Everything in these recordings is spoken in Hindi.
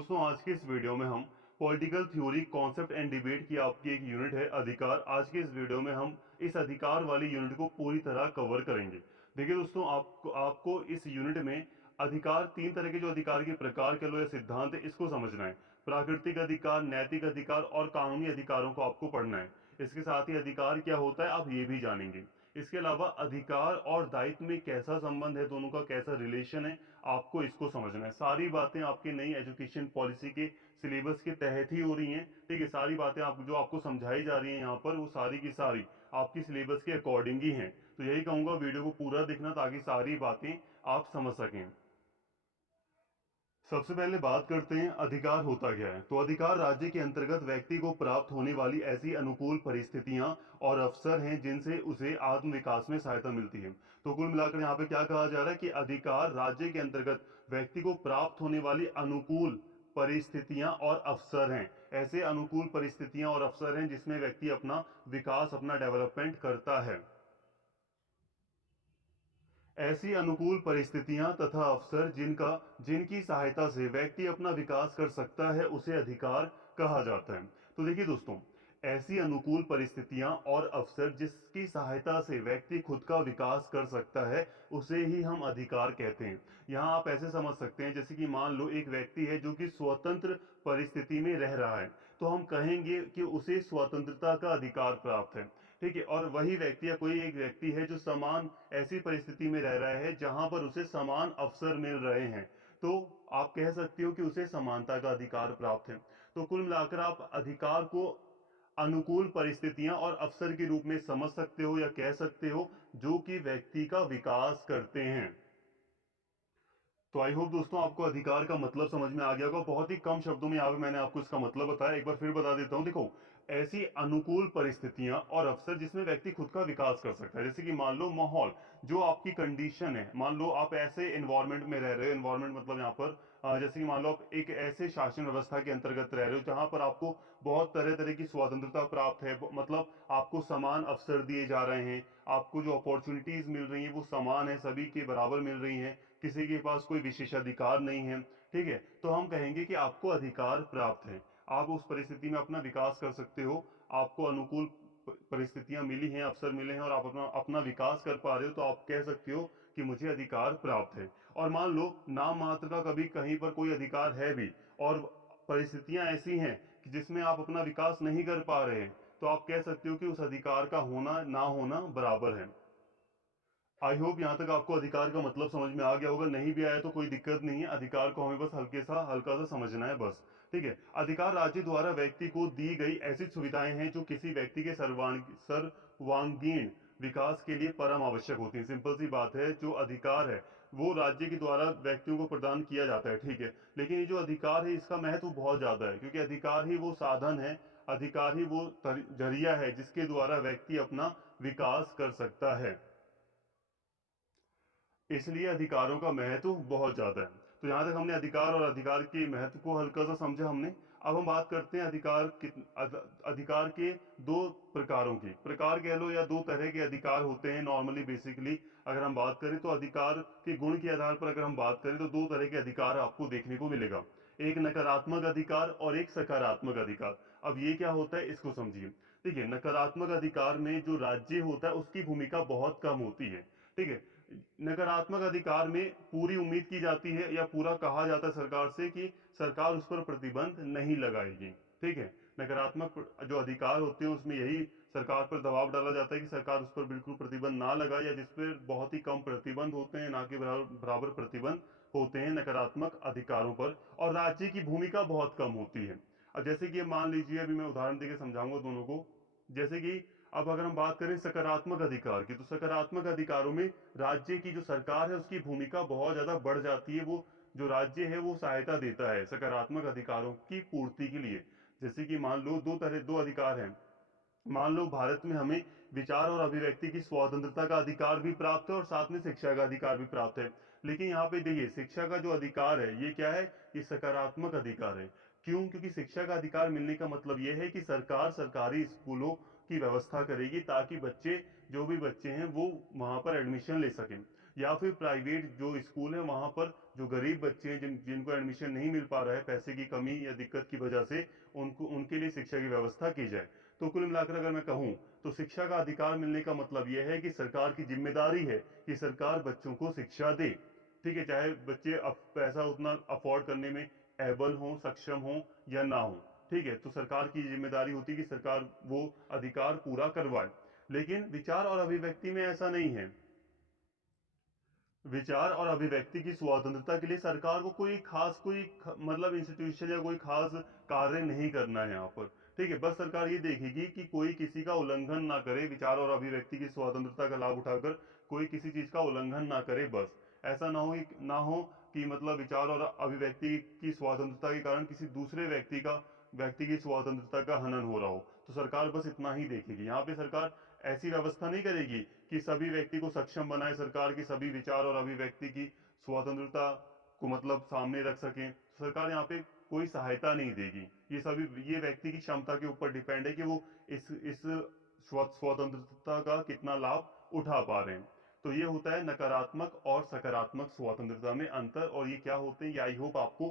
दोस्तों आज के इस वीडियो में हम political theory concept and debate की आपकी एक यूनिट है अधिकार। आज के इस वीडियो में हम इस अधिकार वाली यूनिट को पूरी तरह कवर करेंगे। देखिए दोस्तों, आपको इस यूनिट में अधिकार, तीन तरह के जो अधिकार के प्रकार कह लो या सिद्धांत है, इसको समझना है। प्राकृतिक अधिकार, नैतिक अधिकार और कानूनी अधिकारों को आपको पढ़ना है। इसके साथ ही अधिकार क्या होता है आप ये भी जानेंगे। इसके अलावा अधिकार और दायित्व में कैसा संबंध है, दोनों का कैसा रिलेशन है, आपको इसको समझना है। सारी बातें आपकी नई एजुकेशन पॉलिसी के सिलेबस के तहत ही हो रही हैं। ठीक है, सारी बातें आप जो आपको समझाई जा रही हैं यहाँ पर, वो सारी की सारी आपकी सिलेबस के अकॉर्डिंग ही हैं। तो यही कहूंगा, वीडियो को पूरा देखना ताकि सारी बातें आप समझ सकें। सबसे पहले बात करते हैं अधिकार होता क्या है। तो अधिकार राज्य के अंतर्गत व्यक्ति को प्राप्त होने वाली ऐसी अनुकूल परिस्थितियां और अवसर हैं जिनसे उसे आत्म विकास में सहायता मिलती है। तो कुल मिलाकर यहाँ पे क्या कहा जा रहा है कि अधिकार राज्य के अंतर्गत व्यक्ति को प्राप्त होने वाली अनुकूल परिस्थितियां और अवसर हैं। ऐसे अनुकूल परिस्थितियां और अवसर हैं जिसमें व्यक्ति अपना विकास, अपना डेवलपमेंट करता है। ऐसी अनुकूल परिस्थितियां तथा अवसर जिनकी सहायता से व्यक्ति अपना विकास कर सकता है, उसे अधिकार कहा जाता है। तो देखिए दोस्तों, ऐसी अनुकूल परिस्थितियां और अवसर जिसकी सहायता से व्यक्ति खुद का विकास कर सकता है, उसे ही हम अधिकार कहते हैं। यहां आप ऐसे समझ सकते हैं, जैसे कि मान लो एक व्यक्ति है जो कि स्वतंत्र परिस्थिति में रह रहा है, तो हम कहेंगे कि उसे स्वतंत्रता का अधिकार प्राप्त है। ठीक है, और वही व्यक्ति या कोई एक व्यक्ति है जो समान ऐसी परिस्थिति में रह रहा है जहां पर उसे समान अवसर मिल रहे हैं, तो आप कह सकते हो कि उसे समानता का अधिकार प्राप्त है। तो कुल मिलाकर आप अधिकार को अनुकूल परिस्थितियां और अवसर के रूप में समझ सकते हो या कह सकते हो जो कि व्यक्ति का विकास करते हैं। तो आई होप दोस्तों आपको अधिकार का मतलब समझ में आ गया होगा। बहुत ही कम शब्दों में यहाँ पे मैंने आपको इसका मतलब बताया, एक बार फिर बता देता हूँ। देखो, ऐसी अनुकूल परिस्थितियां और अवसर जिसमें व्यक्ति खुद का विकास कर सकता है, जैसे कि मान लो माहौल, जो आपकी कंडीशन है। मान लो आप ऐसे एनवायरमेंट में रह रहे हो, एनवायरमेंट मतलब यहाँ पर जैसे कि मान लो आप एक ऐसे शासन व्यवस्था के अंतर्गत रह रहे हो जहां पर आपको बहुत तरह तरह की स्वतंत्रता प्राप्त है, मतलब आपको समान अवसर दिए जा रहे हैं, आपको जो अपॉर्चुनिटीज मिल रही हैं वो समान है, सभी के बराबर मिल रही हैं, किसी के पास कोई विशेषाधिकार नहीं है। ठीक है, तो हम कहेंगे कि आपको अधिकार प्राप्त है, आप उस परिस्थिति में अपना विकास कर सकते हो, आपको अनुकूल परिस्थितियां मिली हैं, अवसर मिले हैं और आप अपना अपना विकास कर पा रहे हो, तो आप कह सकते हो कि मुझे अधिकार प्राप्त है। और मान लो नाम मात्र का कभी कहीं पर कोई अधिकार है भी और परिस्थितियां ऐसी हैं कि जिसमें आप अपना विकास नहीं कर पा रहे हैं, तो आप कह सकते हो कि उस अधिकार का होना ना होना बराबर है। आई होप यहाँ तक आपको अधिकार का मतलब समझ में आ गया होगा। नहीं भी आया तो कोई दिक्कत नहीं है, अधिकार को हमें बस हल्का सा समझना है बस। ठीक है, अधिकार राज्य द्वारा व्यक्ति को दी गई ऐसी सुविधाएं हैं जो किसी व्यक्ति के सर्वांगीण विकास के लिए परम आवश्यक होती हैं। सिंपल सी बात है, जो अधिकार है वो राज्य के द्वारा व्यक्तियों को प्रदान किया जाता है। ठीक है, लेकिन ये जो अधिकार है इसका महत्व बहुत ज्यादा है, क्योंकि अधिकार ही वो साधन है, अधिकार ही वो जरिया है जिसके द्वारा व्यक्ति अपना विकास कर सकता है। इसलिए अधिकारों का महत्व बहुत ज्यादा है। तो यहां तक हमने अधिकार और अधिकार के महत्व को हल्का सा समझा हमने। अब हम बात करते हैं अधिकार के दो प्रकारों की, प्रकार कह लो या दो तरह के अधिकार होते हैं नॉर्मली। बेसिकली अगर हम बात करें तो अधिकार के गुण के आधार पर अगर हम बात करें तो दो तरह के अधिकार आपको देखने को मिलेगा, एक नकारात्मक अधिकार और एक सकारात्मक अधिकार। अब ये क्या होता है इसको समझिए। देखिए, नकारात्मक अधिकार में जो राज्य होता है उसकी भूमिका बहुत कम होती है। ठीक है, नकारात्मक अधिकार में पूरी उम्मीद की जाती है या पूरा कहा जाता है सरकार से कि सरकार उस पर प्रतिबंध नहीं लगाएगी। ठीक है, नकारात्मक जो अधिकार होते हैं उसमें यही सरकार पर दबाव डाला जाता है कि सरकार उस पर बिल्कुल प्रतिबंध ना लगाए, या जिस पर बहुत ही कम प्रतिबंध होते हैं, ना कि बराबर प्रतिबंध होते हैं नकारात्मक अधिकारों पर, और राज्य की भूमिका बहुत कम होती है। अब जैसे कि मान लीजिए, अभी मैं उदाहरण देकर समझाऊंगा दोनों को। जैसे कि अब अगर हम बात करें सकारात्मक अधिकार की, तो सकारात्मक अधिकारों में राज्य की जो सरकार है उसकी भूमिका बहुत ज्यादा बढ़ जाती है। वो जो राज्य है वो सहायता देता है सकारात्मक अधिकारों की पूर्ति के लिए। जैसे कि मान लो दो अधिकार हैं। मान लो भारत में हमें विचार और अभिव्यक्ति की स्वतंत्रता का अधिकार भी प्राप्त है और साथ में शिक्षा का अधिकार भी प्राप्त है। लेकिन यहाँ पे देखिए, शिक्षा का जो अधिकार है ये क्या है, ये सकारात्मक अधिकार है। क्यों? क्योंकि शिक्षा का अधिकार मिलने का मतलब यह है कि सरकार सरकारी स्कूलों की व्यवस्था करेगी ताकि बच्चे, जो भी बच्चे हैं वो वहां पर एडमिशन ले सकें, या फिर प्राइवेट जो स्कूल है वहां पर जो गरीब बच्चे हैं जिनको एडमिशन नहीं मिल पा रहा है पैसे की कमी या दिक्कत की वजह से, उनको उनके लिए शिक्षा की व्यवस्था की जाए। तो कुल मिलाकर अगर मैं कहूँ तो शिक्षा का अधिकार मिलने का मतलब यह है कि सरकार की जिम्मेदारी है कि सरकार बच्चों को शिक्षा दे। ठीक है, चाहे बच्चे पैसा उतना अफोर्ड करने में एबल हों, सक्षम हों या ना हो। ठीक है, तो सरकार की जिम्मेदारी होती है कि सरकार वो अधिकार पूरा करवाए। लेकिन विचार और अभिव्यक्ति में ऐसा नहीं है। विचार और अभिव्यक्ति की स्वतंत्रता के लिए सरकार को मतलब इंस्टीट्यूशन या कोई खास कार्य नहीं करना है यहाँ पर। ठीक है, बस सरकार ये देखेगी कि कोई किसी का उल्लंघन ना करे, विचार और अभिव्यक्ति की स्वतंत्रता का लाभ उठाकर कोई किसी चीज का उल्लंघन ना करे। बस ऐसा ना हो कि मतलब विचार और अभिव्यक्ति की स्वतंत्रता के कारण किसी दूसरे व्यक्ति की स्वतंत्रता का हनन हो रहा हो। तो सरकार बस इतना ही देखेगी। यहाँ पे सरकार ऐसी व्यवस्था नहीं करेगी कि सभी व्यक्ति को सक्षम बनाए सरकार की सभी विचार और अभिव्यक्ति की स्वतंत्रता को मतलब सामने रख सके। सरकार यहाँ पे कोई सहायता नहीं देगी। ये व्यक्ति की क्षमता के ऊपर डिपेंड है कि वो इस स्वतंत्रता का कितना लाभ उठा पा रहे हैं। तो ये होता है नकारात्मक और सकारात्मक स्वतंत्रता में अंतर, और ये क्या होते हैं ये आई होप आपको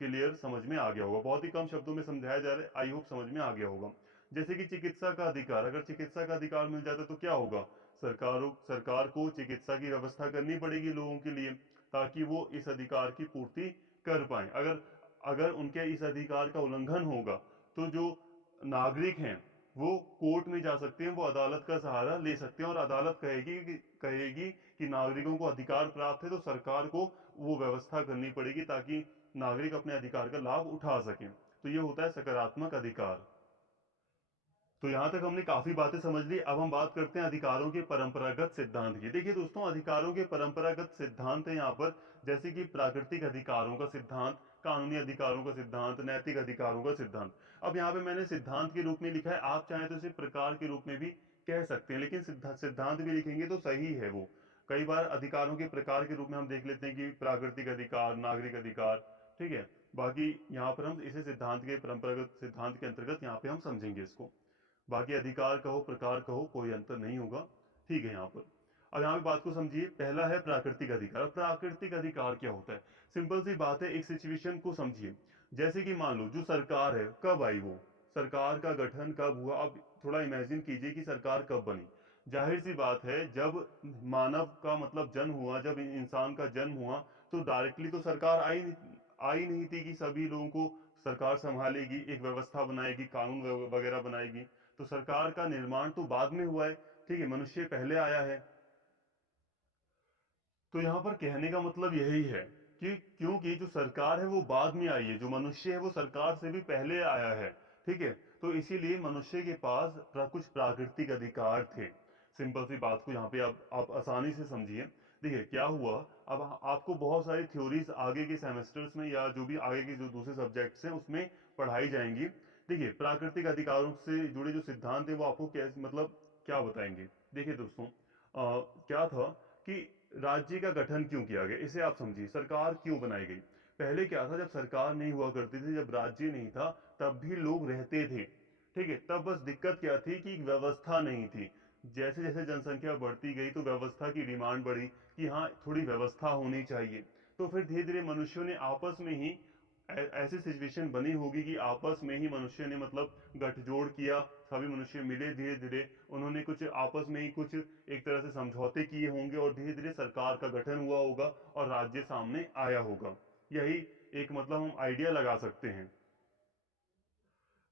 क्लियर समझ में आ गया होगा। बहुत ही कम शब्दों में समझाया जा रहा है, आई होप समझ में आ गया होगा। जैसे कि चिकित्सा का अधिकार, अगर चिकित्सा का अधिकार मिल जाता है तो क्या होगा, सरकार को चिकित्सा की व्यवस्था करनी पड़ेगी लोगों के लिए, ताकि वो इस अधिकार की पूर्ति कर पाए। अगर अगर उनके इस अधिकार का उल्लंघन होगा तो जो नागरिक हैं वो कोर्ट में जा सकते हैं, वो अदालत का सहारा ले सकते हैं, और अदालत कहेगी कि नागरिकों को अधिकार प्राप्त है, तो सरकार को वो व्यवस्था करनी पड़ेगी ताकि नागरिक अपने अधिकार का लाभ उठा सकें। तो ये होता है सकारात्मक अधिकार। तो यहां तक हमने काफी बातें समझ ली। अब हम बात करते हैं अधिकारों के परंपरागत सिद्धांत की। देखिए दोस्तों, अधिकारों के परंपरागत सिद्धांत है यहाँ पर, जैसे कि प्राकृतिक अधिकारों का सिद्धांत, कानूनी अधिकारों का सिद्धांत, नैतिक अधिकारों का सिद्धांत। अब यहाँ पे मैंने सिद्धांत के रूप में लिखा है, आप चाहें तो इसे प्रकार के रूप में भी कह सकते हैं, लेकिन सिद्धांत भी लिखेंगे तो सही है वो। कई बार अधिकारों के प्रकार के रूप में हम देख लेते हैं कि प्राकृतिक अधिकार, नागरिक अधिकार। ठीक है, बाकी यहाँ पर हम इसे सिद्धांत के परंपरागत सिद्धांत के अंतर्गत यहाँ पे हम समझेंगे इसको। बाकी अधिकार कहो प्रकार कहो कोई अंतर नहीं होगा। ठीक है यहाँ पर। अब यहाँ पे बात को समझिए। पहला है प्राकृतिक अधिकार। अब प्राकृतिक अधिकार क्या होता है? सिंपल सी बात है, एक सिचुएशन को समझिए। जैसे कि मान लो जो सरकार है, कब आई वो, सरकार का गठन कब हुआ? अब थोड़ा इमेजिन कीजिए कि सरकार कब बनी। जाहिर सी बात है, जब मानव का मतलब जन्म हुआ, जब इंसान का जन्म हुआ, तो डायरेक्टली तो सरकार आई नहीं थी कि सभी लोगों को सरकार संभालेगी, एक व्यवस्था बनाएगी, कानून वगैरह बनाएगी। तो सरकार का निर्माण तो बाद में हुआ है। ठीक है, मनुष्य पहले आया है। तो यहां पर कहने का मतलब यही है कि क्योंकि जो सरकार है वो बाद में आई है, जो मनुष्य है वो सरकार से भी पहले आया है। ठीक है, तो इसीलिए मनुष्य के पास कुछ प्राकृतिक अधिकार थे। सिंपल सी बात को यहाँ पे आप आसानी से समझिए। देखिए क्या हुआ, अब आपको बहुत सारी थ्योरीज आगे के सेमेस्टर्स में या जो भी आगे के जो दूसरे सब्जेक्ट्स हैं उसमें पढ़ाई जाएंगी। देखिए प्राकृतिक अधिकारों से जुड़े जो सिद्धांत है वो आपको कैसे मतलब क्या बताएंगे। देखिए दोस्तों, क्या था कि राज्य का गठन क्यों किया गया, इसे आप समझिए। सरकार क्यों बनाई गई? पहले क्या था, जब सरकार नहीं हुआ करती थी, जब राज्य नहीं था, तब भी लोग रहते थे। ठीक है, तब बस दिक्कत क्या थी कि व्यवस्था नहीं थी। जैसे जैसे जनसंख्या बढ़ती गई तो व्यवस्था की डिमांड बढ़ी कि हाँ थोड़ी व्यवस्था होनी चाहिए। तो फिर धीरे धीरे मनुष्यों ने आपस में ही ऐसी सिचुएशन बनी होगी कि आपस में ही मनुष्य ने मतलब गठजोड़ किया, सभी मनुष्य मिले, धीरे धीरे उन्होंने कुछ आपस में ही कुछ एक तरह से समझौते किए होंगे, और धीरे धीरे सरकार का गठन हुआ होगा और राज्य सामने आया होगा। यही एक मतलब हम आइडिया लगा सकते हैं।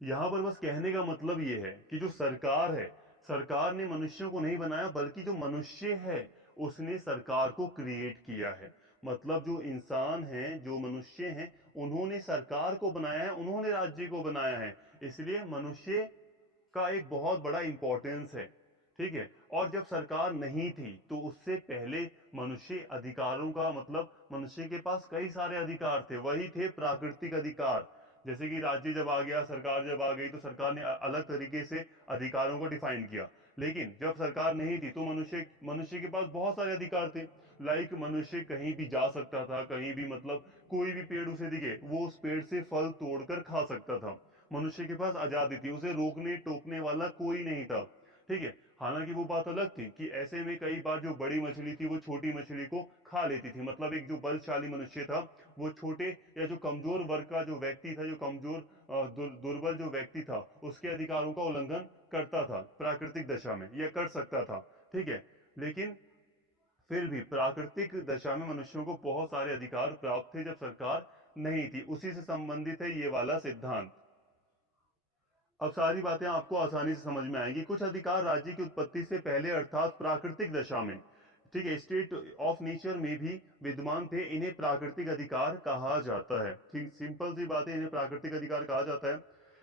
यहां पर बस कहने का मतलब ये है कि जो सरकार है, सरकार ने मनुष्यों को नहीं बनाया, बल्कि जो मनुष्य है उसने सरकार को क्रिएट किया है। मतलब जो इंसान हैं, जो मनुष्य हैं, उन्होंने सरकार को बनाया है, उन्होंने राज्य को बनाया है। इसलिए मनुष्य का एक बहुत बड़ा इंपॉर्टेंस है। ठीक है, और जब सरकार नहीं थी तो उससे पहले मनुष्य अधिकारों का मतलब मनुष्य के पास कई सारे अधिकार थे, वही थे प्राकृतिक अधिकार। जैसे कि राज्य जब आ गया, सरकार जब आ गई, तो सरकार ने अलग तरीके से अधिकारों को डिफाइन किया। लेकिन जब सरकार नहीं थी तो मनुष्य मनुष्य के पास बहुत सारे अधिकार थे। लाइक मनुष्य कहीं भी जा सकता था, कहीं भी मतलब कोई भी पेड़ उसे दिखे वो उस पेड़ से फल तोड़कर खा सकता था। मनुष्य के पास आजादी थी, उसे रोकने टोकने वाला कोई नहीं था। ठीक है, हालांकि वो बात अलग थी कि ऐसे में कई बार जो बड़ी मछली थी वो छोटी मछली को खा लेती थी। मतलब एक जो बलशाली मनुष्य था वो छोटे या जो कमजोर वर्ग का जो व्यक्ति था, जो कमजोर दुर्बल जो व्यक्ति था, उसके अधिकारों का उल्लंघन करता था प्राकृतिक दशा में, या कर सकता था। ठीक है, लेकिन फिर भी प्राकृतिक दशा में मनुष्यों को बहुत सारे अधिकार प्राप्त थे जब सरकार नहीं थी। उसी से संबंधित है ये वाला सिद्धांत। अब सारी बातें आपको आसानी से समझ में आएंगी। कुछ अधिकार राज्य की उत्पत्ति से पहले अर्थात प्राकृतिक दशा में, ठीक है, स्टेट ऑफ नेचर में भी विद्यमान थे। इन्हें प्राकृतिक अधिकार कहा जाता है। ठीक, सिंपल सी बात है, इन्हें प्राकृतिक अधिकार कहा जाता है।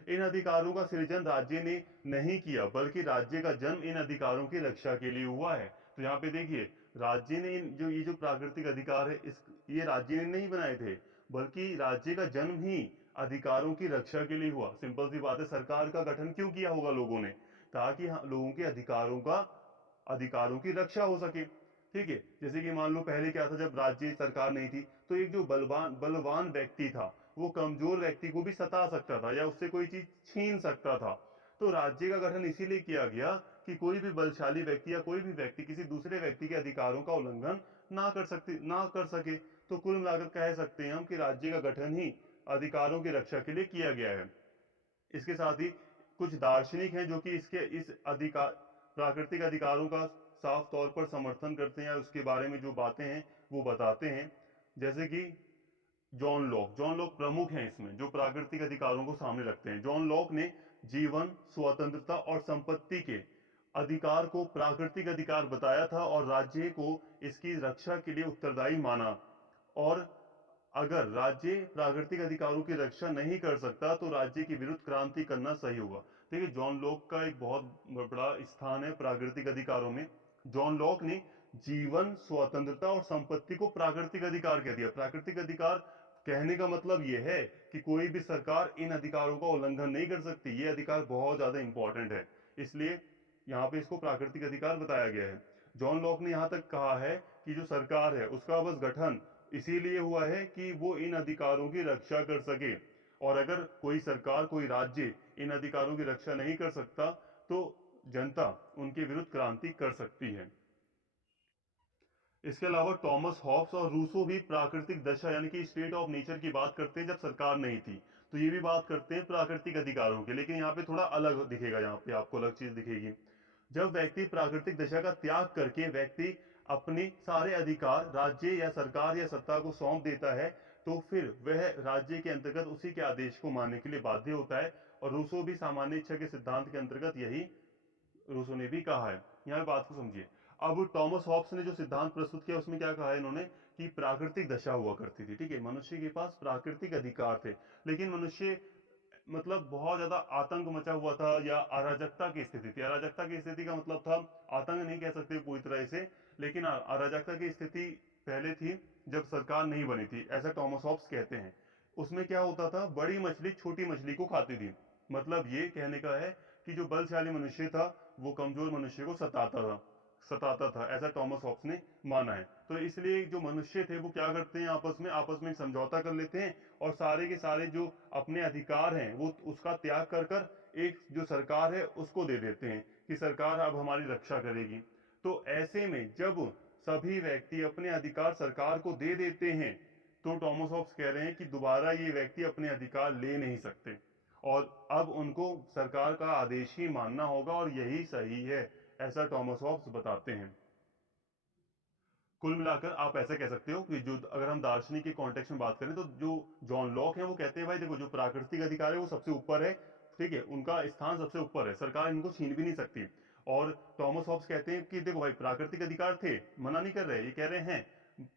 इन अधिकारों का सृजन राज्य ने नहीं किया, बल्कि राज्य का जन्म इन अधिकारों की रक्षा के लिए हुआ है। तो यहाँ पे देखिए, राज्य ने ये जो प्राकृतिक अधिकार है, इस ये राज्य ने नहीं बनाए थे, बल्कि राज्य का जन्म ही अधिकारों की रक्षा के लिए हुआ। सिंपल सी बात है, सरकार का गठन क्यों किया होगा लोगों ने? ताकि लोगों के अधिकारों की रक्षा हो सके। ठीक है, जैसे कि मान लो पहले क्या था, जब राज्य सरकार नहीं थी तो एक जो बलवान व्यक्ति था वो कमजोर व्यक्ति को भी सता सकता था या उससे कोई चीज छीन सकता था। तो राज्य का गठन इसीलिए किया गया कि कोई भी बलशाली व्यक्ति या कोई भी व्यक्ति किसी दूसरे व्यक्ति के अधिकारों का उल्लंघन ना कर सके। तो कुल मिलाकर कह सकते हैं हम कि राज्य का गठन ही अधिकारों की रक्षा के लिए किया गया है। इसके साथ ही कुछ दार्शनिक हैं जो कि इसके इस अधिकार प्राकृतिक अधिकारों का साफ तौर पर समर्थन करते हैं या उसके बारे में जो बातें हैं वो बताते हैं। जैसे कि जॉन लॉक प्रमुख हैं इसमें, जो प्राकृतिक अधिकारों को सामने रखते हैं। जॉन लॉक ने जीवन, स्वतंत्रता और संपत्ति के अधिकार को प्राकृतिक अधिकार बताया था और राज्य को इसकी रक्षा के लिए उत्तरदायी माना। और अगर राज्य प्राकृतिक अधिकारों की रक्षा नहीं कर सकता तो राज्य के विरुद्ध क्रांति करना सही होगा। देखिए, जॉन लॉक का एक बहुत बड़ा स्थान है प्राकृतिक अधिकारों में। जॉन लॉक ने जीवन, स्वतंत्रता और संपत्ति को प्राकृतिक अधिकार कह दिया। प्राकृतिक अधिकार कहने का मतलब यह है कि कोई भी सरकार इन अधिकारों का उल्लंघन नहीं कर सकती। ये अधिकार बहुत ज्यादा इंपॉर्टेंट है, इसलिए यहाँ पे इसको प्राकृतिक अधिकार बताया गया है। जॉन लॉक ने यहाँ तक कहा है कि जो सरकार है उसका बस गठन इसीलिए हुआ है कि वो इन अधिकारों की रक्षा कर सके, और अगर कोई सरकार, कोई राज्य इन अधिकारों की रक्षा नहीं कर सकता तो जनता उनके विरुद्ध क्रांति कर सकती है। इसके अलावा टॉमस हॉब्स और रूसो भी प्राकृतिक दशा यानी कि स्टेट ऑफ नेचर की बात करते हैं जब सरकार नहीं थी। तो ये भी बात करते हैं प्राकृतिक अधिकारों के, लेकिन यहाँ पे थोड़ा अलग दिखेगा, यहाँ पे आपको अलग चीज दिखेगी। जब व्यक्ति प्राकृतिक दशा का त्याग करके व्यक्ति अपने सारे अधिकार राज्य या सरकार या सत्ता को सौंप देता है, तो फिर वह राज्य के अंतर्गत उसी के आदेश को मानने के लिए बाध्य होता है। और रूसो भी सामान्य इच्छा के सिद्धांत के अंतर्गत यही रूसो ने भी कहा है। यहाँ पे बात को समझिए। अब टॉमस हॉब्स ने जो सिद्धांत प्रस्तुत किया उसमें क्या कहा है इन्होंने, कि प्राकृतिक दशा हुआ करती थी। ठीक है, मनुष्य के पास प्राकृतिक अधिकार थे, लेकिन मनुष्य मतलब बहुत ज्यादा आतंक मचा हुआ था या अराजकता की स्थिति थी। अराजकता की स्थिति का मतलब था, आतंक नहीं कह सकते पूरी तरह से, लेकिन अराजकता की स्थिति पहले थी जब सरकार नहीं बनी थी, ऐसा टॉमस हॉब्स कहते हैं। उसमें क्या होता था, बड़ी मछली छोटी मछली को खाती थी। मतलब ये कहने का है कि जो बलशाली मनुष्य था वो कमजोर मनुष्य को सताता था, ऐसा टॉमस हॉब्स ने माना है। तो इसलिए जो मनुष्य थे वो क्या करते हैं, आपस में एक समझौता कर लेते हैं और सारे के सारे जो अपने अधिकार हैं वो उसका त्याग कर कर एक जो सरकार है उसको दे देते हैं कि सरकार अब हमारी रक्षा करेगी। तो ऐसे में जब सभी व्यक्ति अपने अधिकार सरकार को दे देते हैं तो टॉमस हॉब्स कह रहे हैं कि दोबारा ये व्यक्ति अपने अधिकार ले नहीं सकते और अब उनको सरकार का आदेश ही मानना होगा और यही सही है, ऐसा टॉमस हॉब्स बताते हैं। कुल मिलाकर आप ऐसा कह सकते हो कि जो अगर हम दार्शनिक के कॉन्टेक्स्ट में बात करें तो जो जॉन लॉक है वो कहते हैं भाई देखो, जो प्राकृतिक अधिकार है वो सबसे ऊपर है। ठीक है, उनका स्थान सबसे ऊपर है, सरकार इनको छीन भी नहीं सकती। और टॉमस हॉब्स कहते हैं कि देखो भाई, प्राकृतिक अधिकार थे, मना नहीं कर रहे, ये कह रहे हैं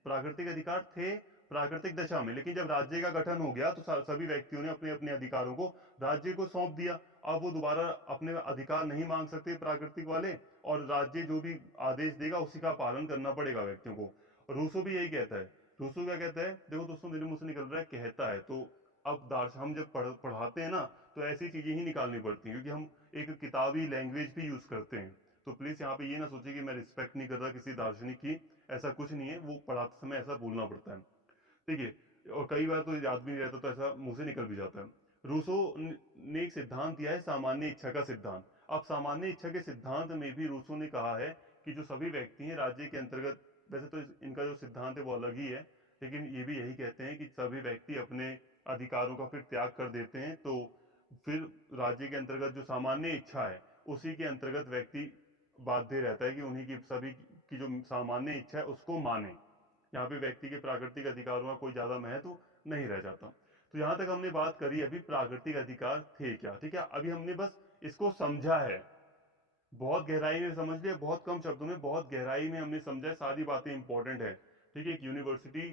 प्राकृतिक अधिकार थे प्राकृतिक दशा में, लेकिन जब राज्य का गठन हो गया तो सभी व्यक्तियों ने अपने अपने अधिकारों को राज्य को सौंप दिया। अब वो दोबारा अपने अधिकार नहीं मांग सकते प्राकृतिक वाले, और राज्य जो भी आदेश देगा उसी का पालन करना पड़ेगा व्यक्तियों को। रूसो भी यही कहता है। रूसो क्या कहता है, देखो दोस्तों मेरे मुंह से निकल रहा है कहता है, तो अब हम जब पढ़ाते हैं ना तो ऐसी चीजें ही निकालनी पड़ती हैं, क्योंकि हम एक किताबी लैंग्वेज भी यूज करते हैं। तो प्लीज यहाँ पे ये ना सोचिए कि मैं रिस्पेक्ट नहीं कर रहा किसी दार्शनिक की, ऐसा कुछ नहीं है, वो पढ़ाते समय ऐसा बोलना पड़ता है। ठीक है, और कई बार तो याद भी नहीं रहता तो ऐसा मुंह से निकल भी जाता है। रूसो ने एक सिद्धांत दिया है, सामान्य इच्छा का सिद्धांत। अब सामान्य इच्छा के सिद्धांत में भी रूसो ने कहा है कि जो सभी व्यक्ति हैं राज्य के अंतर्गत, वैसे तो इनका जो सिद्धांत है वो अलग ही है, लेकिन ये भी यही कहते हैं कि सभी व्यक्ति अपने अधिकारों का फिर त्याग कर देते हैं, तो फिर राज्य के अंतर्गत जो सामान्य इच्छा है उसी के अंतर्गत व्यक्ति बाध्य रहता है कि उन्हीं की सभी की जो सामान्य इच्छा है उसको माने। यहाँ पे व्यक्ति के प्राकृतिक अधिकारों का कोई ज्यादा महत्व नहीं रह जाता। तो यहाँ तक हमने बात करी अभी प्राकृतिक अधिकार थे क्या, ठीक है। अभी हमने बस इसको समझा है, बहुत गहराई में समझ लिया, बहुत कम शब्दों में बहुत गहराई में हमने समझा है, सारी बातें इंपॉर्टेंट है, ठीक है। एक यूनिवर्सिटी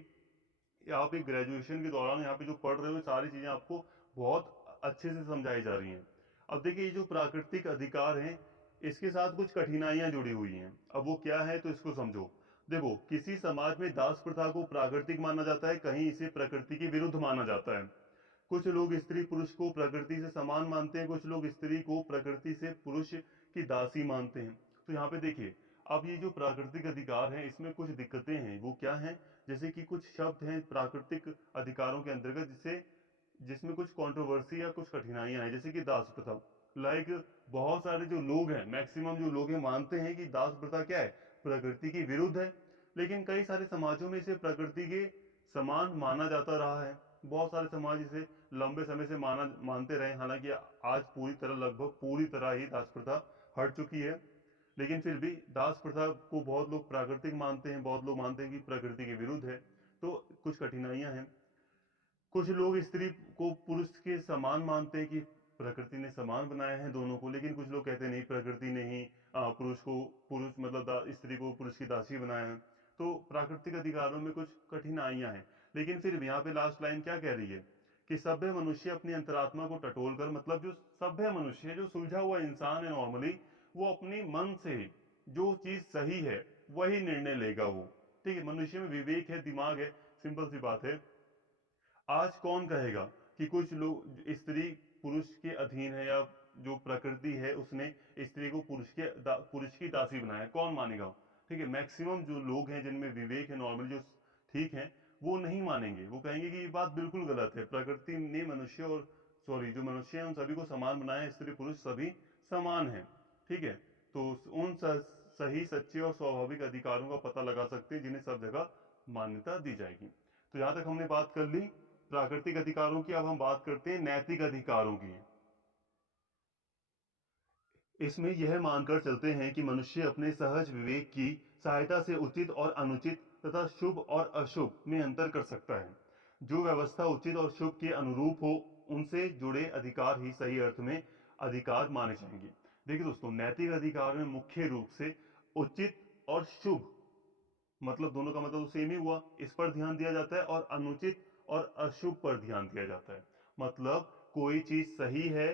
या आप एक ग्रेजुएशन के दौरान यहाँ पे जो पढ़ रहे हो सारी चीजें आपको बहुत अच्छे से समझाई जा रही हैं। अब देखिए ये जो प्राकृतिक अधिकार हैं इसके साथ कुछ कठिनाइयां जुड़ी हुई हैं, अब वो क्या है तो इसको समझो। देखो किसी समाज में दास प्रथा को प्राकृतिक माना जाता है, कहीं इसे प्रकृति के विरुद्ध माना जाता है। कुछ लोग स्त्री पुरुष को प्रकृति से समान मानते हैं, कुछ लोग स्त्री को प्रकृति से पुरुष की दासी मानते हैं। तो यहाँ पे देखिए अब ये जो प्राकृतिक अधिकार है इसमें कुछ दिक्कतें हैं, वो क्या हैं, जैसे कि कुछ शब्द हैं प्राकृतिक अधिकारों के अंतर्गत जिसे जिसमें कुछ कंट्रोवर्सी या कुछ कठिनाइयां हैं, जैसे कि दास प्रथा। लाइक बहुत सारे जो लोग हैं, मैक्सिमम जो लोग हैं मानते हैं कि दास प्रथा क्या है, प्रकृति के विरुद्ध है, लेकिन कई सारे समाजों में इसे प्रकृति के समान माना जाता रहा है। बहुत सारे समाज इसे लंबे समय से मानते रहे, हालांकि आज पूरी तरह लगभग पूरी तरह ही दास प्रथा हट चुकी है, लेकिन फिर भी दास प्रथा को बहुत लोग प्राकृतिक मानते हैं, बहुत लोग मानते हैं कि प्रकृति के विरुद्ध है। तो कुछ कठिनाइयां हैं। कुछ लोग स्त्री को पुरुष के समान मानते हैं कि प्रकृति ने समान बनाया है दोनों को, लेकिन कुछ लोग कहते हैं नहीं, प्रकृति ने ही पुरुष को पुरुष मतलब स्त्री को पुरुष की दासी बनाया है। तो प्राकृतिक अधिकारों में कुछ कठिनाइयां हैं, लेकिन फिर भी यहाँ पे लास्ट लाइन क्या कह रही है कि सभ्य मनुष्य अपनी अंतरात्मा को टटोल कर, मतलब जो सभ्य मनुष्य है, जो सुलझा हुआ इंसान है नॉर्मली, वो अपने मन से जो चीज सही है वही निर्णय लेगा वो, ठीक है। मनुष्य में विवेक है, दिमाग है, सिंपल सी बात है। आज कौन कहेगा कि कुछ लोग स्त्री पुरुष के अधीन है, या जो प्रकृति है उसने स्त्री को पुरुष की दासी बनाया है, कौन मानेगा, ठीक है। मैक्सिमम जो लोग हैं जिनमें विवेक है नॉर्मल जो ठीक है, वो नहीं मानेंगे, वो कहेंगे कि ये बात बिल्कुल गलत है, प्रकृति ने मनुष्य और सॉरी जो मनुष्य है उन सभी को समान बनाया है, स्त्री पुरुष सभी समान है, ठीक है। तो उन सही सच्चे और स्वाभाविक अधिकारों का पता लगा सकते हैं जिन्हें सब जगह मान्यता दी जाएगी। तो यहां तक हमने बात कर ली प्राकृतिक अधिकारों की। अब हम बात करते हैं नैतिक अधिकारों की। इसमें यह मानकर चलते हैं कि मनुष्य अपने सहज विवेक की सहायता से उचित और अनुचित तथा शुभ और अशुभ में अंतर कर सकता है। जो व्यवस्था उचित और शुभ के अनुरूप हो उनसे जुड़े अधिकार ही सही अर्थ में अधिकार माने जाएंगे। देखिए दोस्तों, नैतिक अधिकार में मुख्य रूप से उचित और शुभ, मतलब दोनों का मतलब तो सेम ही हुआ, इस पर ध्यान दिया जाता है, और अनुचित और अशुभ पर ध्यान दिया जाता है। मतलब कोई चीज सही है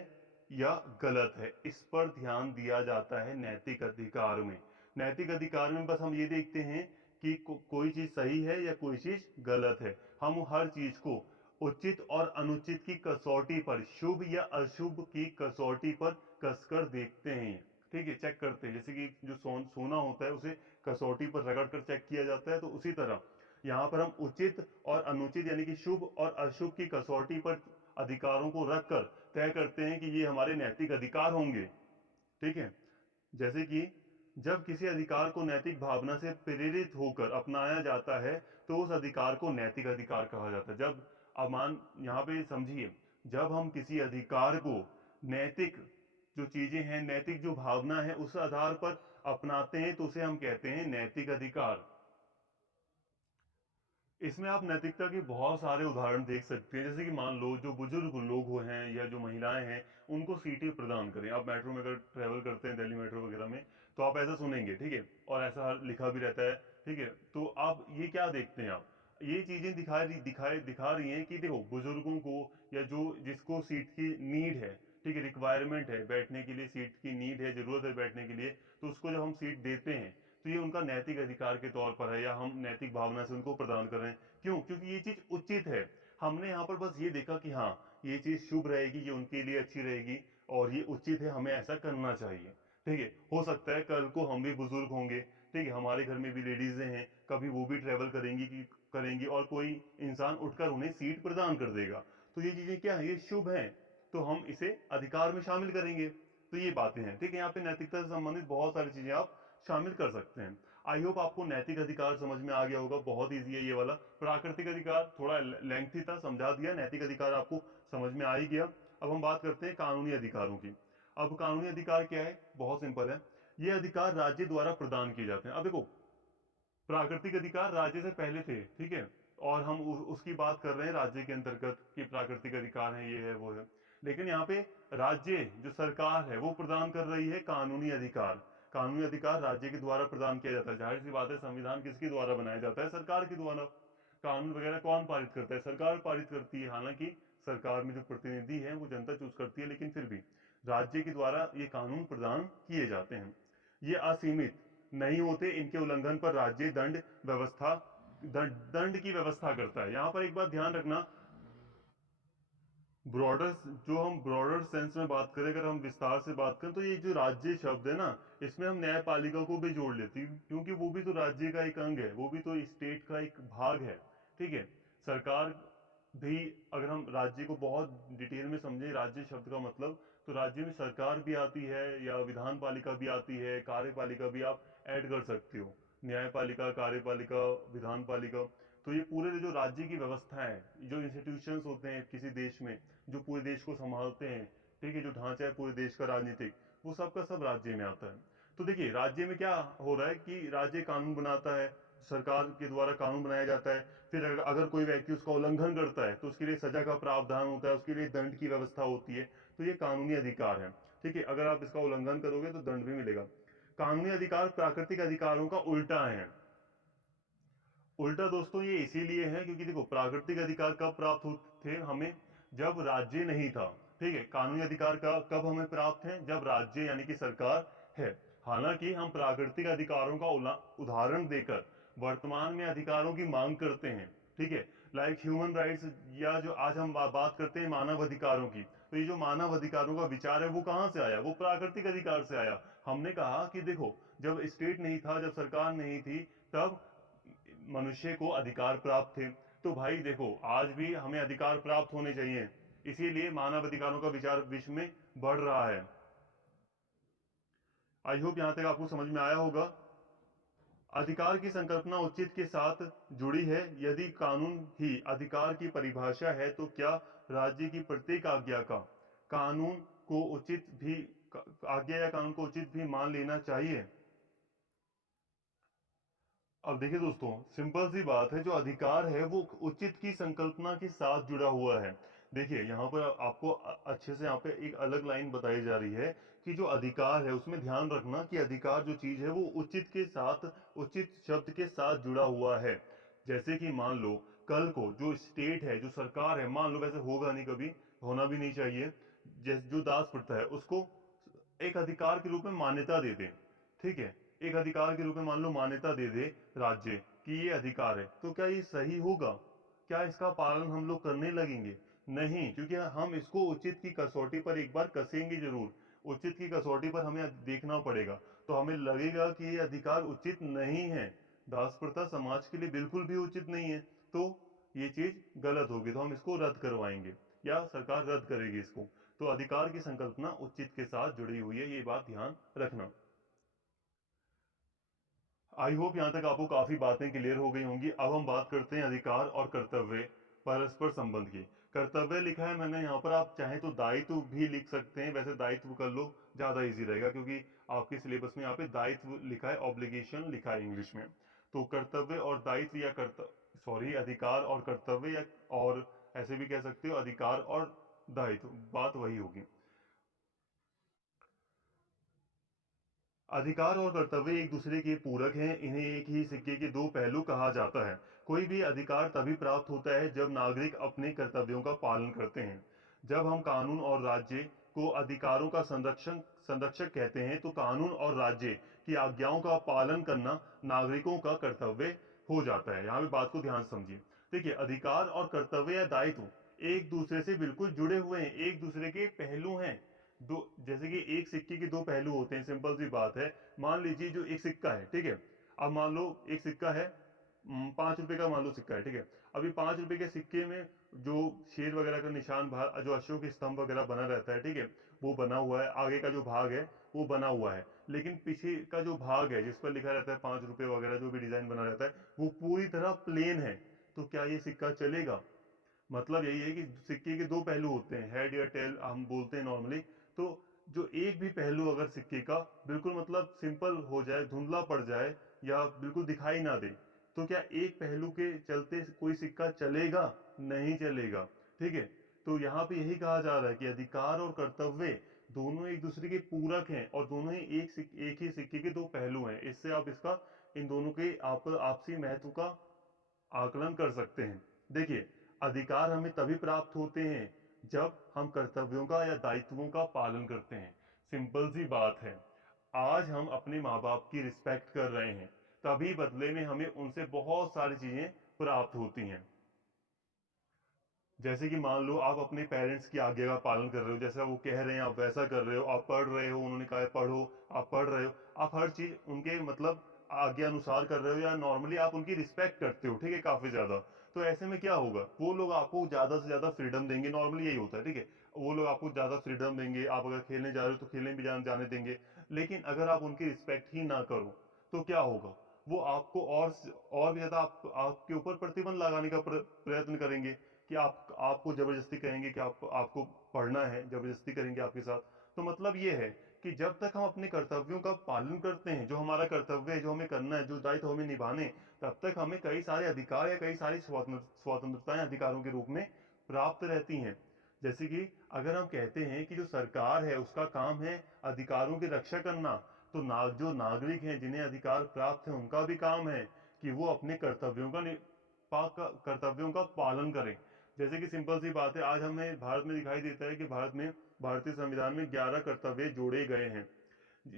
या गलत है, इस पर ध्यान दिया जाता है नैतिक अधिकार में। नैतिक अधिकार में बस हम ये देखते हैं कि कोई चीज सही है या कोई चीज गलत है। हम हर चीज को उचित और अनुचित की कसौटी पर, शुभ या अशुभ की कसौटी पर कसकर देखते हैं, ठीक है, चेक करते हैं। जैसे कि जो सोना होता है उसे कसौटी पर रगड़ कर चेक किया जाता है, तो उसी तरह यहाँ पर हम उचित और अनुचित यानी कि शुभ और अशुभ की कसौटी पर अधिकारों को रखकर तय करते हैं कि ये हमारे नैतिक अधिकार होंगे, ठीक है। जैसे कि जब किसी अधिकार को नैतिक भावना से प्रेरित होकर अपनाया जाता है तो उस अधिकार को नैतिक अधिकार कहा जाता है। जब अमान यहाँ पे समझिए, जब हम किसी अधिकार को नैतिक जो चीजें हैं, नैतिक जो भावना है उस आधार पर अपनाते हैं तो उसे हम कहते हैं नैतिक अधिकार। इसमें आप नैतिकता के बहुत सारे उदाहरण देख सकते हैं, जैसे कि मान लो जो बुजुर्ग लोग हैं या जो महिलाएं हैं उनको सीटें प्रदान करें। आप मेट्रो में अगर ट्रेवल करते हैं दिल्ली मेट्रो वगैरह में, तो आप ऐसा सुनेंगे, ठीक है, और ऐसा लिखा भी रहता है, ठीक है। तो आप ये क्या देखते हैं, आप ये चीजें दिखा रही हैं कि देखो बुजुर्गों को या जो जिसको सीट की नीड है, ठीक है, रिक्वायरमेंट है, बैठने के लिए सीट की नीड है, जरूरत है बैठने के लिए, तो उसको जब हम सीट देते हैं तो ये उनका नैतिक अधिकार के तौर पर है, या हम नैतिक भावना से उनको प्रदान कर रहे हैं। क्यों? क्योंकि ये चीज उचित है। हमने यहाँ पर बस ये देखा कि हाँ ये चीज शुभ रहेगी, ये उनके लिए अच्छी रहेगी और ये उचित है, हमें ऐसा करना चाहिए, ठीक है। हो सकता है कल को हम भी बुजुर्ग होंगे, ठीक है, हमारे घर में भी लेडीजें हैं, कभी वो भी ट्रेवल करेंगी और कोई इंसान उठकर उन्हें सीट प्रदान कर देगा, तो ये चीजें क्या है, ये शुभ हैं, तो हम इसे अधिकार में शामिल करेंगे। तो ये बातें हैं, ठीक है। यहाँ पे नैतिकता से संबंधित बहुत सारी चीजें आप शामिल कर सकते हैं। आई होप आपको नैतिक अधिकार समझ में आ गया होगा, बहुत ईजी है ये वाला। प्राकृतिक अधिकार थोड़ा लेंथी था, समझा दिया। नैतिक अधिकार आपको समझ में आ ही गया। अब हम बात करते हैं कानूनी अधिकारों की। अब कानूनी अधिकार क्या है, बहुत सिंपल है। ये अधिकार राज्य द्वारा प्रदान किए जाते हैं। अब देखो, प्राकृतिक अधिकार राज्य से पहले थे, ठीक है, और हम उसकी बात कर रहे हैं राज्य के अंतर्गत कि प्राकृतिक अधिकार है, ये है वो है। लेकिन यहाँ पे राज्य जो सरकार है वो प्रदान कर रही है कानूनी अधिकार। कानूनी अधिकार राज्य के द्वारा प्रदान किया जाता है। जाहिर सी बात है, संविधान किसके द्वारा बनाया जाता है, सरकार के द्वारा। कानून वगैरह कौन पारित करता है, सरकार पारित करती है। हालांकि सरकार में जो प्रतिनिधि है वो जनता चूज करती है, लेकिन फिर भी राज्य के द्वारा ये कानून प्रदान किए जाते हैं। ये असीमित नहीं होते, इनके उल्लंघन पर राज्य दंड की व्यवस्था करता है। यहां पर एक बात ध्यान रखना, ब्रॉडर, जो हम ब्रॉडर सेंस में बात करें, अगर हम विस्तार से बात करें, तो ये जो राज्य शब्द है ना, इसमें हम न्यायपालिका को भी जोड़ लेते हैं, क्योंकि वो भी तो राज्य का एक अंग है, वो भी तो स्टेट का एक भाग है, ठीक है। सरकार भी, अगर हम राज्य को बहुत डिटेल में समझें, राज्य शब्द का मतलब, तो राज्य में सरकार भी आती है, या विधान पालिका भी आती है, कार्यपालिका भी आप ऐड कर सकते हो। न्यायपालिका, कार्यपालिका, विधान पालिका। तो ये पूरे जो राज्य की व्यवस्था है, जो इंस्टीट्यूशंस होते हैं किसी देश में, जो पूरे देश को संभालते हैं, ठीक है, जो ढांचा है पूरे देश का राजनीतिक, वो सब का सब राज्य में आता है। तो देखिए, राज्य में क्या हो रहा है कि राज्य कानून बनाता है, सरकार के द्वारा कानून बनाया जाता है। फिर अगर कोई व्यक्ति उसका उल्लंघन करता है तो उसके लिए सजा का प्रावधान होता है, उसके लिए दंड की व्यवस्था होती है। तो ये कानूनी अधिकार है, ठीक है। अगर आप इसका उल्लंघन करोगे तो दंड भी मिलेगा। कानूनी अधिकार प्राकृतिक अधिकारों का उल्टा है। उल्टा दोस्तों ये इसीलिए है क्योंकि देखो, प्राकृतिक अधिकार कब प्राप्त होते थे हमें, जब राज्य नहीं था, ठीक है। कानूनी अधिकार का कब हमें प्राप्त है, जब राज्य यानी कि सरकार है। हालांकि हम प्राकृतिक अधिकारों का उदाहरण देकर वर्तमान में अधिकारों की मांग करते हैं, ठीक है, लाइक ह्यूमन राइट्स, या जो आज हम बात करते हैं मानव अधिकारों की। तो ये जो मानव अधिकारों का विचार है वो कहां से आया, वो प्राकृतिक अधिकार से आया। हमने कहा कि देखो, जब स्टेट नहीं था, जब सरकार नहीं थी, तब मनुष्य को अधिकार प्राप्त थे। तो भाई देखो, आज भी हमें अधिकार प्राप्त होने चाहिए, इसीलिए मानव अधिकारों का विचार विश्व में बढ़ रहा है। आई होप यहां तक आपको समझ में आया होगा। अधिकार की संकल्पना उचित के साथ जुड़ी है। यदि कानून ही अधिकार की परिभाषा है, तो क्या राज्य की प्रत्येक कानून को उचित भी आज्ञा या कानून को उचित भी मान लेना चाहिए। अब देखिए दोस्तों, सिंपल सी बात है, जो अधिकार है वो उचित की संकल्पना के साथ जुड़ा हुआ है। देखिए, यहाँ पर आपको अच्छे से यहाँ पे एक अलग लाइन बताई जा रही है कि जो अधिकार है उसमें ध्यान रखना कि अधिकार जो चीज है वो उचित के साथ, उचित शब्द के साथ जुड़ा हुआ है। जैसे कि मान लो, कल को जो स्टेट है, जो सरकार है, मान लो, वैसे होगा नहीं कभी, होना भी नहीं चाहिए, जैसे जो दास प्रथा है उसको एक अधिकार के रूप में मान्यता दे दे, ठीक है, एक अधिकार के रूप में मान लो मान्यता दे दे राज्य कि ये अधिकार है, तो क्या ये सही होगा? क्या इसका पालन हम लोग करने लगेंगे? नहीं, क्योंकि हम इसको उचित की कसौटी पर एक बार कसेंगे जरूर। उचित की कसौटी पर हमें देखना पड़ेगा, तो हमें लगेगा कि ये अधिकार उचित नहीं है, दास प्रथा समाज के लिए बिल्कुल भी उचित नहीं है, तो ये चीज गलत होगी, तो हम इसको रद्द करवाएंगे या सरकार रद्द करेगी इसको। तो अधिकार की संकल्पना उचित के साथ जुड़ी हुई है, ये बात ध्यान रखना। आई होप यहाँ तक आपको काफी बातें क्लियर हो गई होंगी। अब हम बात करते हैं अधिकार और कर्तव्य परस्पर संबंध की। कर्तव्य लिखा है मैंने यहाँ पर, आप चाहें तो दायित्व भी लिख सकते हैं, वैसे दायित्व कर लो, ज्यादा इजी रहेगा, क्योंकि आपके सिलेबस में यहाँ पे दायित्व लिखा है, ऑब्लिगेशन लिखा है इंग्लिश में। तो कर्तव्य और दायित्व, या सॉरी, अधिकार और कर्तव्य, या और ऐसे भी कह सकते हो अधिकार और दायित्व, बात वही होगी। अधिकार और कर्तव्य एक दूसरे के पूरक हैं, इन्हें एक ही सिक्के के दो पहलू कहा जाता है। कोई भी अधिकार तभी प्राप्त होता है जब नागरिक अपने कर्तव्यों का पालन करते हैं। जब हम कानून और राज्य को अधिकारों का संरक्षक कहते हैं, तो कानून और राज्य की आज्ञाओं का पालन करना नागरिकों का कर्तव्य हो जाता है। यहाँ पे बात को ध्यान से समझिए। देखिए, अधिकार और कर्तव्य या दायित्व एक दूसरे से बिल्कुल जुड़े हुए हैं, एक दूसरे के पहलू हैं। दो, जैसे कि एक सिक्के के दो पहलू होते हैं, सिंपल सी बात है। मान लीजिए जो एक सिक्का है, ठीक है, अब मान लो एक सिक्का है, 5 रुपए का मान लो सिक्का है, ठीक है। अभी 5 रुपए के सिक्के में जो शेर वगैरह का निशान बाहर, जो अशोक स्तंभ वगैरह बना रहता है, ठीक है, वो बना हुआ है, आगे का जो भाग है वो बना हुआ है, लेकिन पीछे का जो भाग है जिस पर लिखा रहता है 5 रुपए वगैरह जो भी डिजाइन बना रहता है वो पूरी तरह प्लेन है। तो क्या ये सिक्का चलेगा? मतलब यही है कि सिक्के के दो पहलू होते हैं, हेड या टेल हम बोलते हैं नॉर्मली। तो जो एक भी पहलू अगर सिक्के का बिल्कुल मतलब सिंपल हो जाए, धुंधला पड़ जाए या बिल्कुल दिखाई ना दे, तो क्या एक पहलू के चलते कोई सिक्का चलेगा? नहीं चलेगा। ठीक है, तो यहाँ पे यही कहा जा रहा है कि अधिकार और कर्तव्य दोनों एक दूसरे के पूरक हैं और दोनों ही एक ही सिक्के के दो पहलू हैं। इससे आप इसका इन दोनों के आपसी महत्व का आकलन कर सकते हैं। देखिए, अधिकार हमें तभी प्राप्त होते हैं जब हम कर्तव्यों का या दायित्वों का पालन करते हैं। सिंपल सी बात है, आज हम अपने माँ बाप की रिस्पेक्ट कर रहे हैं, तभी बदले में हमें उनसे बहुत सारी चीजें प्राप्त होती हैं। जैसे कि मान लो आप अपने पेरेंट्स की आज्ञा का पालन कर रहे हो, जैसा वो कह रहे हैं आप वैसा कर रहे हो, आप पढ़ रहे हो, उन्होंने कहा है पढ़ो, आप पढ़ रहे हो, आप हर चीज उनके मतलब आज्ञा अनुसार कर रहे हो, या नॉर्मली आप उनकी रिस्पेक्ट करते हो, ठीक है, काफी ज्यादा। तो ऐसे में क्या होगा, वो लोग आपको ज्यादा से ज्यादा फ्रीडम देंगे, नॉर्मली यही होता है, ठीक है। वो लोग आपको ज्यादा फ्रीडम देंगे, आप अगर खेलने जा रहे हो तो खेलने भी जाने देंगे। लेकिन अगर आप उनकी रिस्पेक्ट ही ना करो तो क्या होगा, वो आपको और भी ज्यादा आपके ऊपर प्रतिबंध लगाने का प्रयत्न करेंगे, कि आपको जबरदस्ती कहेंगे कि आपको पढ़ना है, जबरदस्ती करेंगे आपके साथ। तो मतलब ये है कि जब तक हम अपने कर्तव्यों का पालन करते हैं, जो हमारा कर्तव्य है, जो हमें करना है, जो दायित्व हमें निभाने, तब तक हमें कई सारे अधिकार या कई सारी स्वतंत्रताएं अधिकारों के रूप में प्राप्त रहती हैं। जैसे कि अगर हम कहते हैं कि जो सरकार है उसका काम है अधिकारों की रक्षा करना, तो जो नागरिक हैं जिन्हें अधिकार प्राप्त है उनका भी काम है कि वो अपने कर्तव्यों का पालन करें। जैसे कि सिंपल सी बात है, आज हमें भारत में दिखाई देता है कि भारतीय संविधान में 11 कर्तव्य जोड़े गए हैं,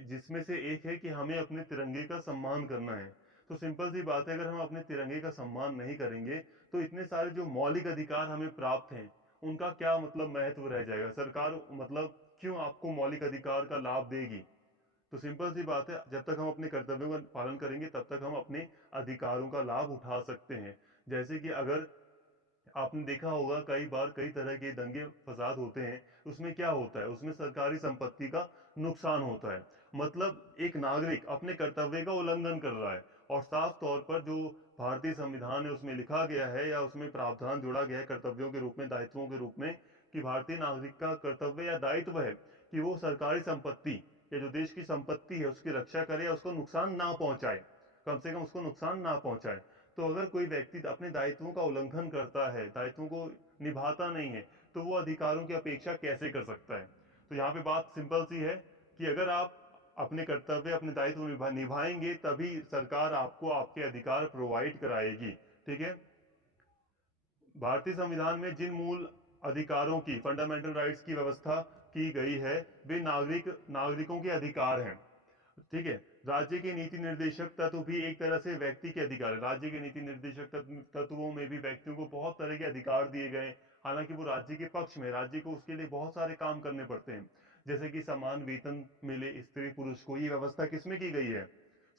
जिसमें से एक है कि हमें अपने तिरंगे का सम्मान करना है। तो सिंपल सी बात है, अगर हम अपने तिरंगे का सम्मान नहीं करेंगे तो इतने सारे जो मौलिक अधिकार हमें प्राप्त हैं उनका क्या मतलब महत्व रह जाएगा? सरकार मतलब क्यों आपको मौलिक अधिकार का लाभ देगी? तो सिंपल सी बात है, जब तक हम अपने कर्तव्यों का पालन करेंगे तब तक हम अपने अधिकारों का लाभ उठा सकते हैं। जैसे कि अगर आपने देखा होगा कई बार कई तरह के दंगे फसाद होते हैं, उसमें क्या होता है, उसमें सरकारी संपत्ति का नुकसान होता है। मतलब एक नागरिक अपने कर्तव्य का उल्लंघन कर रहा है, और साफ तौर पर जो भारतीय संविधान है उसमें लिखा गया है या उसमें प्रावधान जोड़ा गया है कर्तव्यों के रूप में, दायित्वों के रूप में, कि भारतीय नागरिक का कर्तव्य या दायित्व है कि वो सरकारी संपत्ति या जो देश की संपत्ति है उसकी रक्षा करे या उसको नुकसान ना पहुंचाए, कम से कम उसको नुकसान ना पहुंचाए। तो अगर कोई व्यक्ति अपने दायित्वों का उल्लंघन करता है, दायित्वों को निभाता नहीं है, तो वो अधिकारों की अपेक्षा कैसे कर सकता है? तो यहाँ पे बात सिंपल सी है कि अगर आप अपने कर्तव्य, अपने दायित्व निभाएंगे तभी सरकार आपको आपके अधिकार प्रोवाइड कराएगी। ठीक है, भारतीय संविधान में जिन मूल अधिकारों की, फंडामेंटल राइट्स की व्यवस्था की गई है, वे नागरिकों के अधिकार हैं। ठीक है, राज्य के नीति निर्देशक तत्व भी एक तरह से व्यक्ति के अधिकार है। राज्य के नीति निर्देशक तत्वों में भी व्यक्तियों को बहुत तरह के अधिकार दिए गए हैं, हालांकि वो राज्य के पक्ष में, राज्य को उसके लिए बहुत सारे काम करने पड़ते हैं। जैसे कि समान वेतन मिले स्त्री पुरुष को, ये व्यवस्था किसमें की गई है?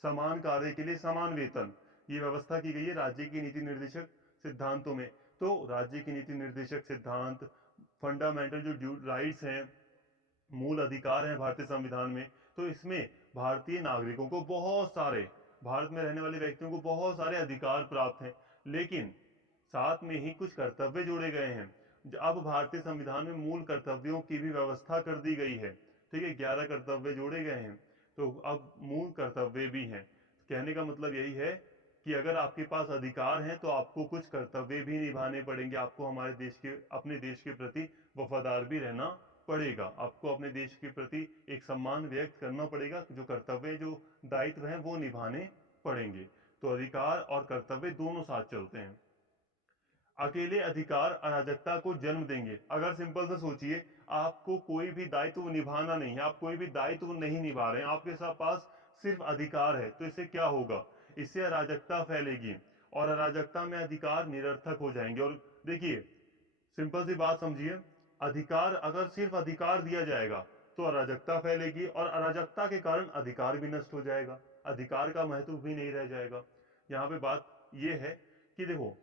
समान कार्य के लिए समान वेतन, ये व्यवस्था की गई है राज्य की नीति निर्देशक सिद्धांतों में। तो राज्य की नीति निर्देशक सिद्धांत, फंडामेंटल जो राइट्स हैं, मूल अधिकार हैं भारतीय संविधान में, तो इसमें भारतीय नागरिकों को बहुत सारे, भारत में रहने वाले व्यक्तियों को बहुत सारे अधिकार प्राप्त हैं, लेकिन साथ में ही कुछ कर्तव्य जोड़े गए हैं। अब भारतीय संविधान में मूल कर्तव्यों की भी व्यवस्था कर दी गई है। ठीक है, 11 कर्तव्य जोड़े गए हैं, तो अब मूल कर्तव्य भी हैं। कहने का मतलब यही है कि अगर आपके पास अधिकार हैं तो आपको कुछ कर्तव्य भी निभाने पड़ेंगे, आपको अपने देश के प्रति वफादार भी रहना पड़ेगा, आपको अपने देश के प्रति एक सम्मान व्यक्त करना पड़ेगा, जो कर्तव्य, जो दायित्व हैं वो निभाने पड़ेंगे। तो अधिकार और कर्तव्य दोनों साथ चलते हैं। अकेले अधिकार अराजकता को जन्म देंगे। अगर सिंपल से सोचिए, आपको कोई भी दायित्व निभाना नहीं है, आप कोई भी दायित्व नहीं निभा रहे हैं, आपके पास सिर्फ अधिकार है, तो इससे क्या होगा? इससे अराजकता फैलेगी, और अराजकता में अधिकार निरर्थक हो जाएंगे। और देखिए, सिंपल सी बात समझिए, अधिकार, अगर सिर्फ अधिकार दिया जाएगा तो अराजकता फैलेगी, और अराजकता के कारण अधिकार भी नष्ट हो जाएगा, अधिकार का महत्व भी नहीं रह जाएगा। यहाँ पे बात यह है कि देखो,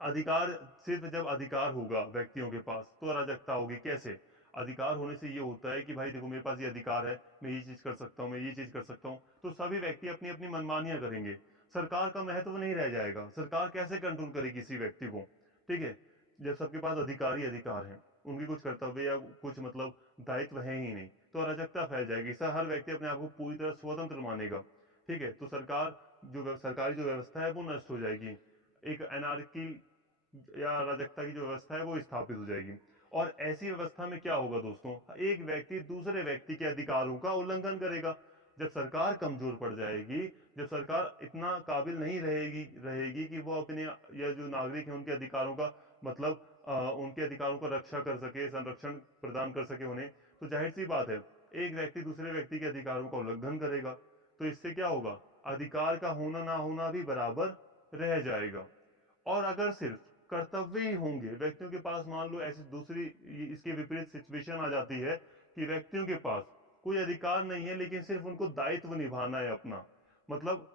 अधिकार, सिर्फ जब अधिकार होगा व्यक्तियों के पास तो अराजकता होगी। कैसे? अधिकार होने से ये होता है कि भाई देखो मेरे पास ये अधिकार है, मैं ये चीज कर सकता हूँ, मैं ये चीज कर सकता हूँ, तो सभी व्यक्ति अपनी अपनी मनमानियां करेंगे। सरकार का महत्व नहीं रह जाएगा। सरकार कैसे कंट्रोल करे किसी व्यक्ति को? ठीक है, जब सबके पास अधिकार ही अधिकार है, उनके कुछ कर्तव्य या कुछ मतलब दायित्व है ही नहीं, तो अराजकता फैल जाएगी। सर हर व्यक्ति अपने आप को पूरी तरह स्वतंत्र मानेगा। ठीक है, तो सरकार सरकारी जो व्यवस्था है वो नष्ट हो जाएगी। एक एनार्की या अराजकता की जो व्यवस्था है वो स्थापित हो जाएगी। और ऐसी व्यवस्था में क्या होगा दोस्तों? एक व्यक्ति दूसरे व्यक्ति के अधिकारों का उल्लंघन करेगा। जब सरकार कमजोर पड़ जाएगी, जब सरकार इतना काबिल नहीं रहेगी कि वो अपने या जो नागरिक हैं उनके अधिकारों का मतलब उनके अधिकारों का रक्षा कर सके, संरक्षण प्रदान कर सके उन्हें, तो जाहिर सी बात है एक व्यक्ति दूसरे व्यक्ति के अधिकारों का उल्लंघन करेगा। तो इससे क्या होगा? अधिकार का होना ना होना भी बराबर रह जाएगा। और अगर सिर्फ कर्तव्य ही होंगे व्यक्तियों के पास, मान लो ऐसी दूसरी इसके विपरीत सिचुएशन आ जाती है कि व्यक्तियों के पास कोई अधिकार नहीं है लेकिन सिर्फ उनको दायित्व निभाना है अपना, मतलब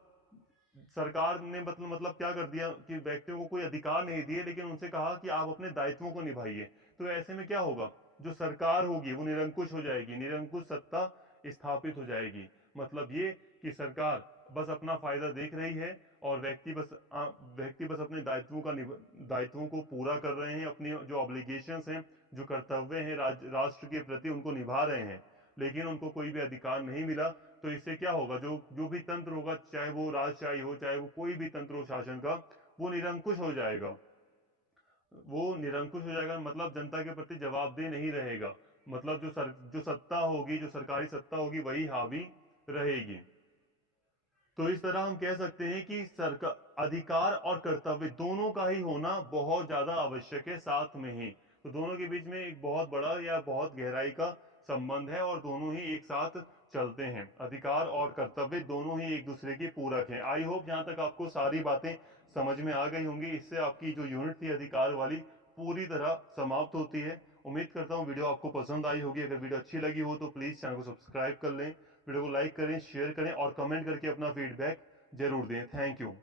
सरकार ने मतलब क्या कर दिया कि व्यक्तियों को कोई अधिकार नहीं दिए लेकिन उनसे कहा कि आप अपने दायित्वों को निभाइए। तो ऐसे में क्या होगा? जो सरकार होगी वो निरंकुश हो जाएगी, निरंकुश सत्ता स्थापित हो जाएगी। मतलब ये कि सरकार बस अपना फायदा देख रही है और व्यक्ति बस अपने दायित्वों को पूरा कर रहे हैं, अपनी जो ऑब्लिगेशंस हैं, जो कर्तव्य हैं राष्ट्र के प्रति उनको निभा रहे हैं, लेकिन उनको कोई भी अधिकार नहीं मिला। तो इससे क्या होगा? जो जो भी तंत्र होगा, चाहे वो राजशाही हो, चाहे वो कोई भी तंत्र हो शासन का, वो निरंकुश हो जाएगा। वो निरंकुश हो जाएगा मतलब जनता के प्रति जवाबदेह नहीं रहेगा। मतलब जो सत्ता होगी, जो सरकारी सत्ता होगी वही हावी रहेगी। तो इस तरह हम कह सकते हैं कि सरकार अधिकार और कर्तव्य दोनों का ही होना बहुत ज्यादा आवश्यक है साथ में ही। तो दोनों के बीच में एक बहुत बड़ा या बहुत गहराई का संबंध है और दोनों ही एक साथ चलते हैं। अधिकार और कर्तव्य दोनों ही एक दूसरे के पूरक हैं। आई होप यहाँ तक आपको सारी बातें समझ में आ गई होंगी। इससे आपकी जो यूनिट थी अधिकार वाली पूरी तरह समाप्त होती है। उम्मीद करता हूँ वीडियो आपको पसंद आई होगी। अगर वीडियो अच्छी लगी हो तो प्लीज चैनल को सब्सक्राइब कर लें, वीडियो को लाइक करें, शेयर करें और कमेंट करके अपना फीडबैक जरूर दें। Thank you.